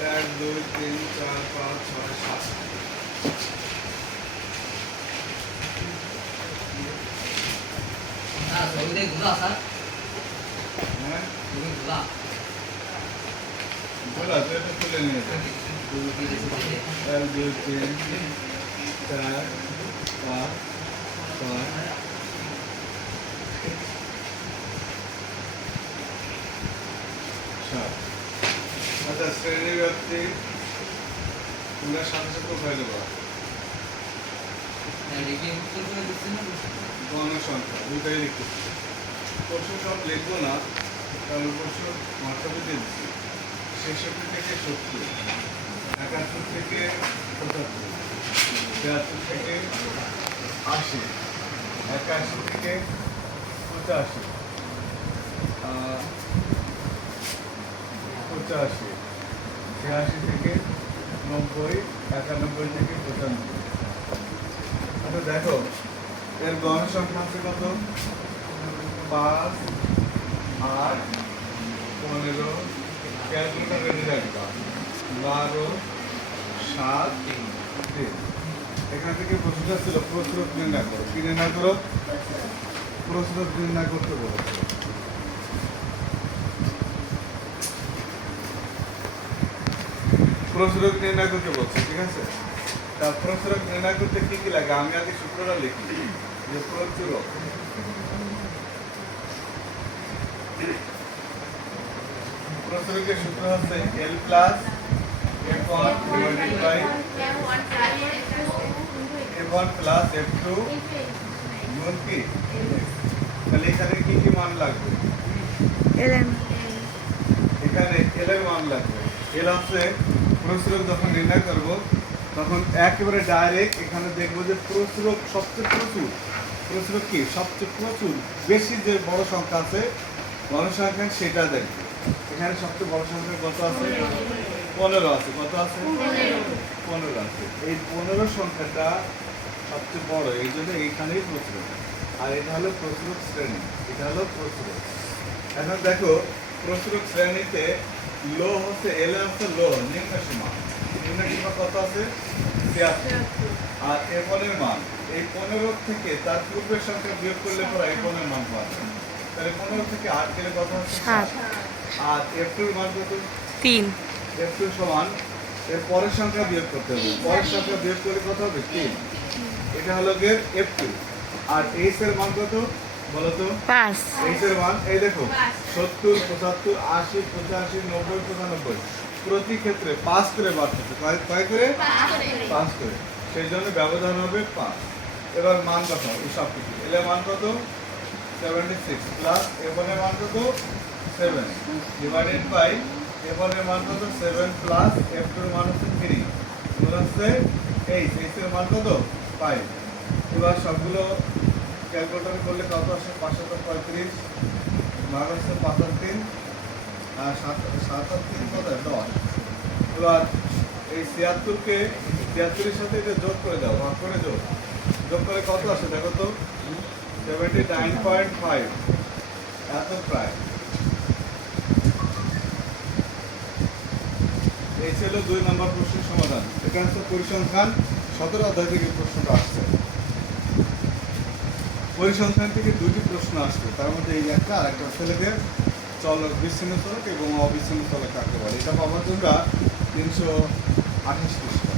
1 2 3 4 5 6 7 여기다 누가 사? হ্যাঁ 여기 누가? বলা তো এটা তুলে নিয়ে যাও 1 2 3 4 5 6 7 আচ্ছা শ্রেণী ব্যক্তি তোমরা সাথে সাথে কোথায় দেবো গণসংখ্যা দুইটাই লিখতেছি প্রশ্ন সব লিখবো না কারণ প্রশ্ন মাত্রাতে দিচ্ছি 66 থেকে 70 71 থেকে 75 73 থেকে 80 81 থেকে 85 85 86 থেকে 90 91 থেকে 95। আচ্ছা দেখো এর গণসংখ্যা আছে কত 5 8 15 ক্যালকুলেটর রেডি রাখবা 12 7 3 এখান থেকে প্রশ্নটা ছিল প্রস্রোত নির্ণয় করো কি নির্ণয় করো প্রস্রোত নির্ণয় করতে বলেছে প্রস্রোত নির্ণয় করতে বলছে ঠিক আছে তা প্রস্রোত নির্ণয় করতে কি কি লাগে আমি আগে সূত্রটা লিখি যে প্রচুরক প্রচুরকের সূত্র হচ্ছে L plus F1 divided by F1 plus F2 গুণ কি তাহলে এখানে কি কি মান লাগবে এখানে L এর মান লাগবে L হচ্ছে প্রচুরক যখন নির্ণয় করব তখন একেবারে ডাইরেক্ট এখানে দেখবো যে প্রচুরক সবচেয়ে প্রচুরক কি সবচেয়ে প্রচুর বেশি যে বড় সংখ্যা আছে বড় সংখ্যা সেটা দেখবো এখানে সবচেয়ে বড় সংখ্যা কত আছে 15 আছে কত আছে 15 আছে এই 15 সংখ্যাটা সবচেয়ে বড় এই জন্য এইখানেই প্রচুরক আর এটা হলো প্রচুরক শ্রেণী এটা হলো প্রচুরক এখন দেখো প্রচুরক শ্রেণীতে লো হচ্ছে এল হচ্ছে লো নিম্ন সীমা কত আছে 73 আর F1 এর মান এই 15 থেকে তার পূর্বের সংখ্যা বিয়োগ করলে পরে F1 এর মান পাওয়া যায় তাহলে 15 থেকে 8 গেলে কত হচ্ছে 7 আর F2 এর মান কত 3 F2 সমান এর পরের সংখ্যা বিয়োগ করতে হবে পরের সংখ্যা বিয়োগ করলে কত হবে 3 এটা হলো গিয়ে F2 আর H এর মান কত বলো তো 5 H এর মান এই দেখো 70 75 80 85 90 95 প্রতি ক্ষেত্রে 5 করে বাড়তেছে কয় করে 5 করে সেই জন্য ব্যবধান হবে 5 এবার মান কত এই সব কিছু এর মান কত 76 প্লাস F1 এর মান কত 7 ডিভাইডেড বাই F1 এর মান কত 7 প্লাস F2 এর মান হচ্ছে 3 গুণ হচ্ছে 8 H এর মান কত 5 এবার সবগুলো ক্যালকুলেটর করলে কত আসে 535 ভাগ হচ্ছে 5 আর 3 আর 7 আর 3 কত 10 এবার এই 76 কে 73 এর সাথে এটা যোগ করে দাও ভাগ করে যোগ করে কত আসে দেখো তো 79.5 এত প্রায় এই ছিল 2 নম্বর প্রশ্নের সমাধান এখানে তো পরিসংখ্যান 17 অধ্যায় থেকে প্রশ্নটা আসছে পরিসংখ্যান থেকে দুটি প্রশ্ন আসবে তার মধ্যে এই একটা আর একটা ছেলেদের চলক বিচ্ছিন্ন চলক এবং অবিচ্ছিন্ন চলক কাকে বলে এটা পাবার জন্য 328 পৃষ্ঠা